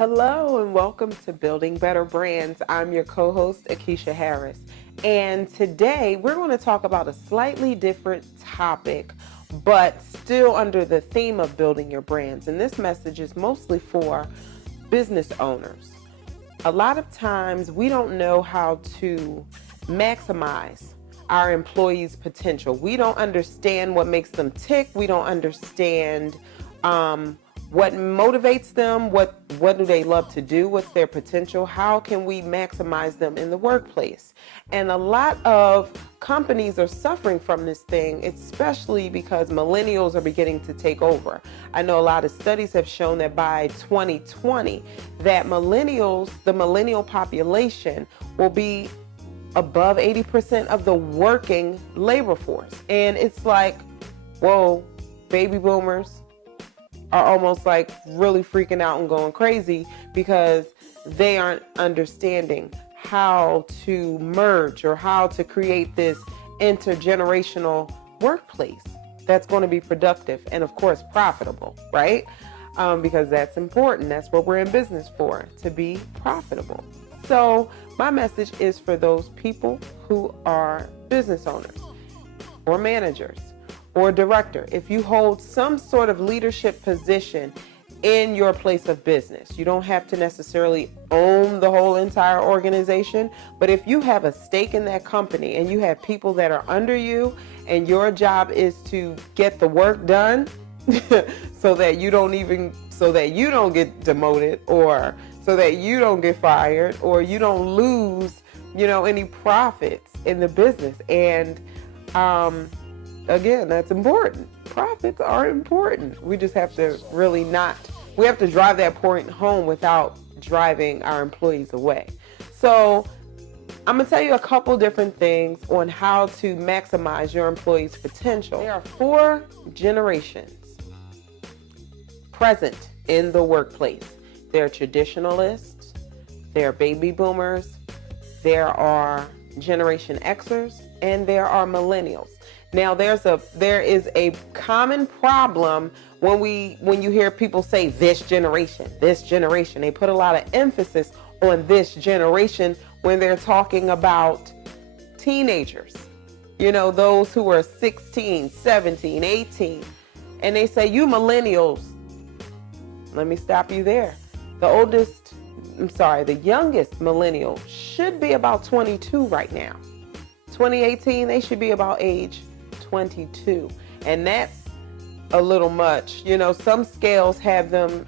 Hello and welcome to Building Better Brands. I'm your co-host, Aquisha Harris. And today we're going to talk about a slightly different topic, but still under the theme of building your brands. And this message is mostly for business owners. A lot of times we don't know how to maximize our employees' potential. We don't understand what makes them tick. We don't understand what motivates them, what do they love to do, what's their potential, how can we maximize them in the workplace. And a lot of companies are suffering from this thing, especially because millennials are beginning to take over. I know a lot of studies have shown that by 2020, that the millennial population will be above 80% of the working labor force. And it's like, whoa, baby boomers are almost like really freaking out and going crazy because they aren't understanding how to merge or how to create this intergenerational workplace that's going to be productive and of course profitable, right? Because that's important. That's what we're in business for, to be profitable. So my message is for those people who are business owners or managers or director. If you hold some sort of leadership position in your place of business, you don't have to necessarily own the whole entire organization, but if you have a stake in that company and you have people that are under you and your job is to get the work done so that you don't get demoted, or so that you don't get fired, or you don't lose, any profits in the business. And again, that's important. Profits are important. We just have to we have to drive that point home without driving our employees away. So I'm going to tell you a couple different things on how to maximize your employees' potential. There are 4 generations present in the workplace. There are traditionalists, there are baby boomers, there are Generation Xers, and there are millennials. Now there is a common problem when you hear people say this generation. They put a lot of emphasis on this generation when they're talking about teenagers. Those who are 16, 17, 18. And they say, you millennials. Let me stop you there. The youngest millennial should be about 22 right now. 2018, they should be about age 22. And that's a little much. Some scales have them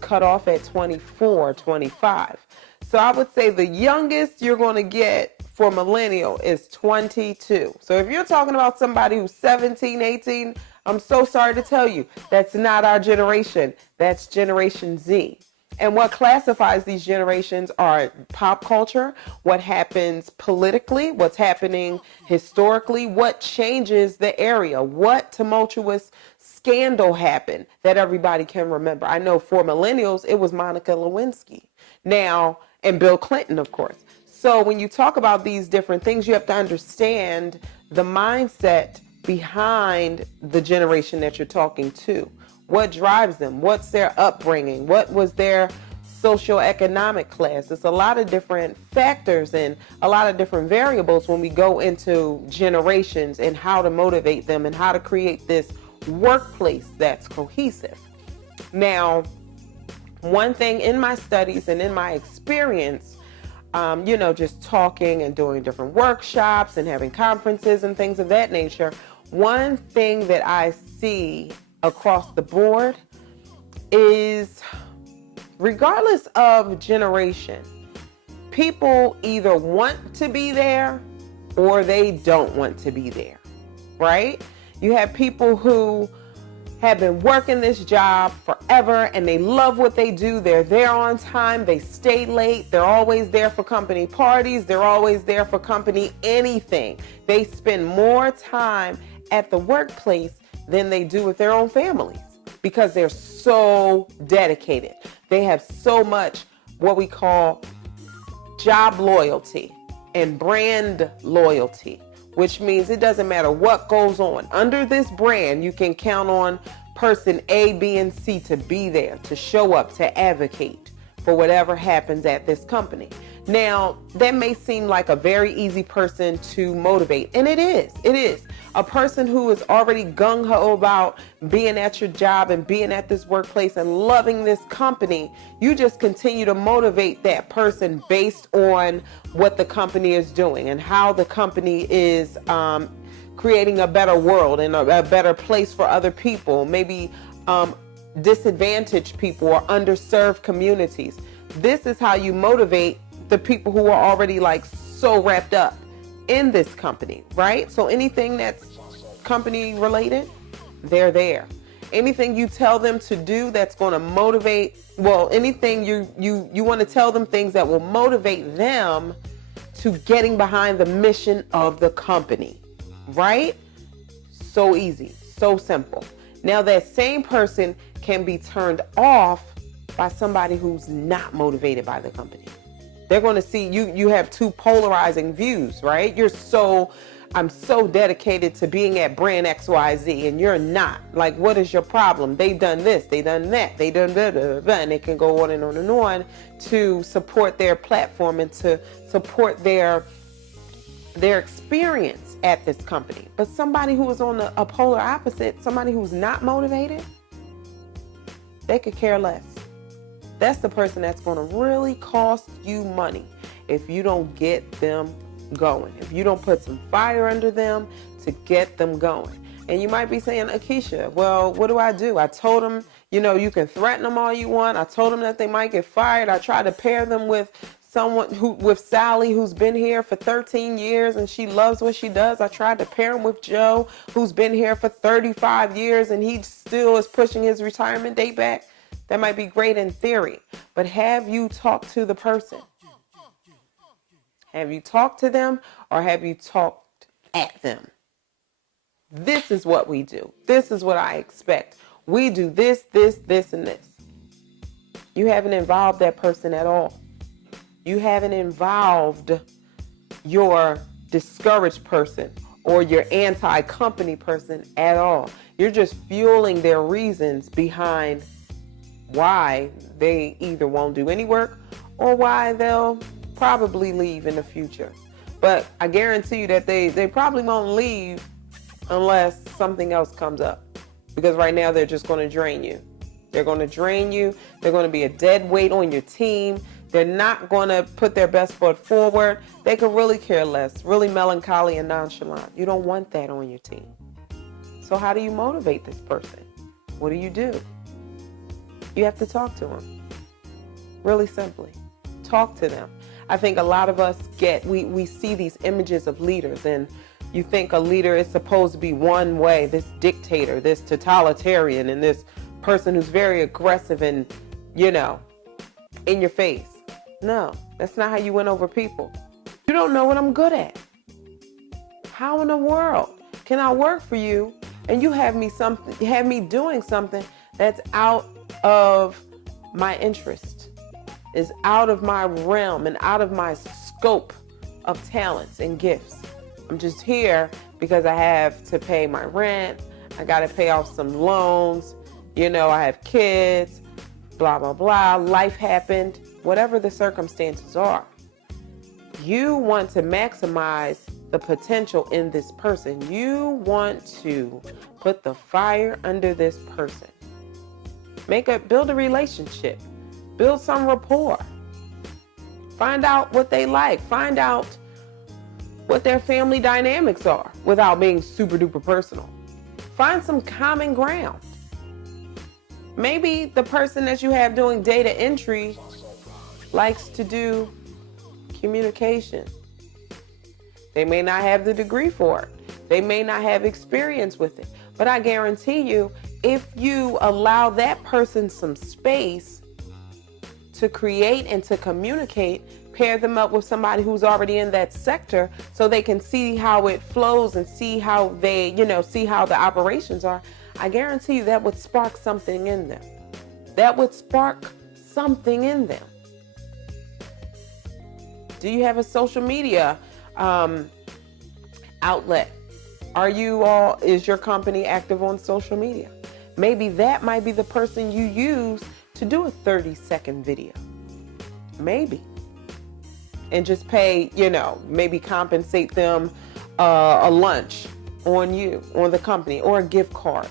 cut off at 24, 25. So I would say the youngest you're going to get for millennial is 22. So if you're talking about somebody who's 17, 18, I'm so sorry to tell you, that's not our generation. That's Generation Z. And what classifies these generations are pop culture, what happens politically, what's happening historically, what changes the area, what tumultuous scandal happened that everybody can remember. I know for millennials, it was Monica Lewinsky. Now, and Bill Clinton, of course. So when you talk about these different things, you have to understand the mindset behind the generation that you're talking to. What drives them? What's their upbringing? What was their socioeconomic class? It's a lot of different factors and a lot of different variables when we go into generations and how to motivate them and how to create this workplace that's cohesive. Now, one thing in my studies and in my experience, just talking and doing different workshops and having conferences and things of that nature, one thing that I see across the board is, regardless of generation, people either want to be there or they don't want to be there, right? You have people who have been working this job forever and they love what they do. They're there on time. They stay late. They're always there for company parties. They're always there for company anything. They spend more time at the workplace than they do with their own families because they're so dedicated. They have so much what we call job loyalty and brand loyalty, which means it doesn't matter what goes on. Under this brand, you can count on person A, B, and C to be there, to show up, to advocate for whatever happens at this company. Now, that may seem like a very easy person to motivate, and it is. It is. A person who is already gung-ho about being at your job and being at this workplace and loving this company, you just continue to motivate that person based on what the company is doing and how the company is creating a better world and a better place for other people, maybe disadvantaged people or underserved communities. This is how you motivate the people who are already like so wrapped up in this company, right? So anything that's company related, they're there. Anything you tell them to do that's going to motivate, well, anything you want to tell them things that will motivate them to getting behind the mission of the company, right? So easy, so simple. Now that same person can be turned off by somebody who's not motivated by the company. They're going to see you have two polarizing views, right? I'm so dedicated to being at brand XYZ and you're not. Like, what is your problem? They've done this, they've done that, they done blah, blah, blah, and it can go on and on and on to support their platform and to support their experience at this company. But somebody who is on a polar opposite, somebody who's not motivated, they could care less. That's the person that's going to really cost you money if you don't get them going, if you don't put some fire under them to get them going. And you might be saying, Aquisha, well, what do? I told them, you can threaten them all you want. I told them that they might get fired. I tried to pair them with with Sally, who's been here for 13 years and she loves what she does. I tried to pair him with Joe, who's been here for 35 years and he still is pushing his retirement date back. That might be great in theory, but have you talked to the person? Have you talked to them or have you talked at them? This is what we do. This is what I expect. We do this, this, this, and this. You haven't involved that person at all. You haven't involved your discouraged person or your anti-company person at all. You're just fueling their reasons behind why they either won't do any work or why they'll probably leave in the future. But I guarantee you that they probably won't leave unless something else comes up, because right now they're just going to drain you. They're going to drain you. They're going to be a dead weight on your team. They're not going to put their best foot forward. They could really care less, really melancholy and nonchalant. You don't want that on your team. So how do you motivate this person? What do? You have to talk to them. Really simply. Talk to them. I think a lot of us we see these images of leaders, and you think a leader is supposed to be one way, this dictator, this totalitarian, and this person who's very aggressive and, in your face. No, that's not how you win over people. You don't know what I'm good at. How in the world can I work for you and you have me doing something that's out of my interest, is out of my realm and out of my scope of talents and gifts? I'm just here because I have to pay my rent. I got to pay off some loans. I have kids, blah, blah, blah. Life happened, whatever the circumstances are. You want to maximize the potential in this person. You want to put the fire under this person. Build a relationship. Build some rapport. Find out what they like. Find out what their family dynamics are without being super duper personal. Find some common ground. Maybe the person that you have doing data entry likes to do communication. They may not have the degree for it. They may not have experience with it. But I guarantee you, if you allow that person some space to create and to communicate, pair them up with somebody who's already in that sector so they can see how it flows and see how they, see how the operations are, I guarantee you that would spark something in them. That would spark something in them. Do you have a social media outlet? Is your company active on social media? Maybe that might be the person you use to do a 30-second video. Maybe. And just pay, maybe compensate them a lunch on you, on the company, or a gift card.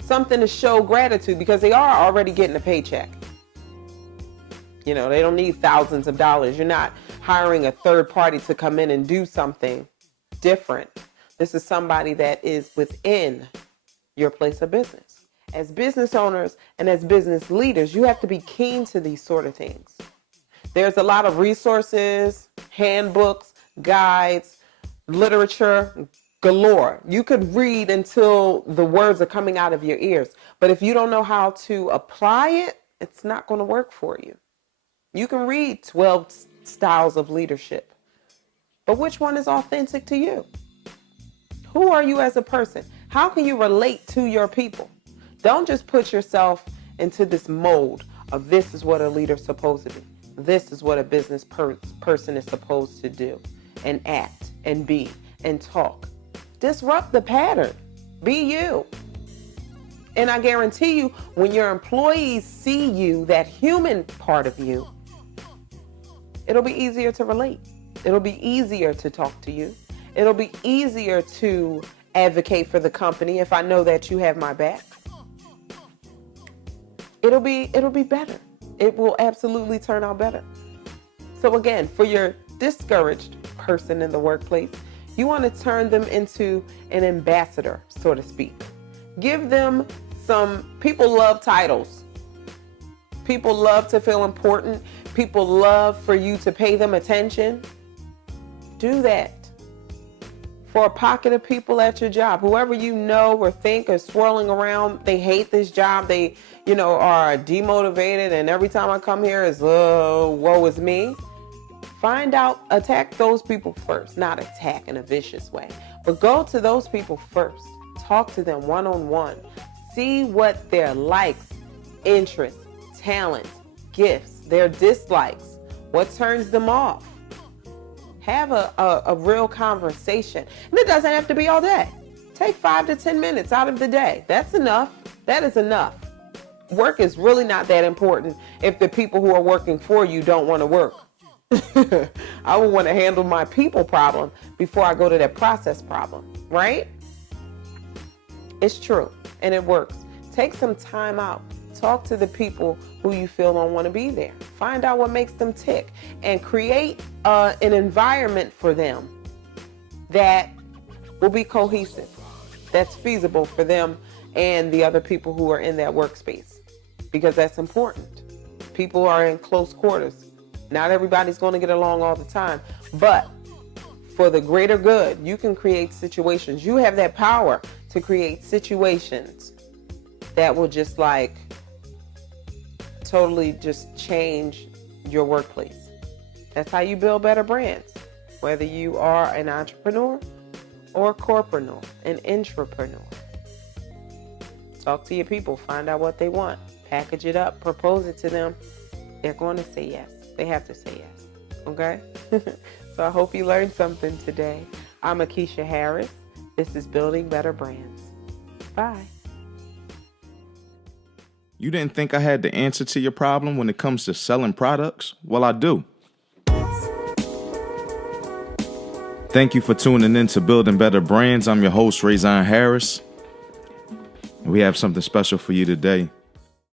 Something to show gratitude, because they are already getting a paycheck. They don't need thousands of dollars. You're not hiring a third party to come in and do something different. This is somebody that is within your place of business. As business owners and as business leaders, you have to be keen to these sort of things. There's a lot of resources, handbooks, guides, literature galore. You could read until the words are coming out of your ears. But if you don't know how to apply it, it's not going to work for you. You can read 12 styles of leadership, but which one is authentic to you? Who are you as a person? How can you relate to your people? Don't just put yourself into this mold of this is what a leader's supposed to be. This is what a business person is supposed to do and act and be and talk. Disrupt the pattern. Be you. And I guarantee you, when your employees see you, that human part of you, it'll be easier to relate. It'll be easier to talk to you. It'll be easier to advocate for the company if I know that you have my back. It'll be better. It will absolutely turn out better. So again, for your discouraged person in the workplace, you want to turn them into an ambassador, so to speak. Give them people love titles. People love to feel important. People love for you to pay them attention. Do that. For a pocket of people at your job, whoever you know or think are swirling around, they hate this job, they, are demotivated, and every time I come here is, woe is me. Find out, attack those people first, not attack in a vicious way, but go to those people first. Talk to them one-on-one. See what their likes, interests, talents, gifts, their dislikes, what turns them off. Have a real conversation. And it doesn't have to be all day. Take 5 to 10 minutes out of the day. That's enough. That is enough. Work is really not that important if the people who are working for you don't want to work. I would want to handle my people problem before I go to that process problem, right? It's true, and it works. Take some time out. Talk to the people who you feel don't want to be there. Find out what makes them tick and create an environment for them that will be cohesive, that's feasible for them and the other people who are in that workspace, because that's important. People are in close quarters. Not everybody's going to get along all the time, but for the greater good, you can create situations. You have that power to create situations that will just totally just change your workplace. That's how you build better brands, whether you are an entrepreneur or a corpreneur, an intrapreneur. Talk to your people, find out what they want, package it up, propose it to them. They're going to say yes. They have to say yes. Okay? So I hope you learned something today. I'm Aquisha Harris. This is Building Better Brands. Bye. You didn't think I had the answer to your problem when it comes to selling products? Well, I do. Thank you for tuning in to Building Better Brands. I'm your host, Aquisha Harris. And we have something special for you today.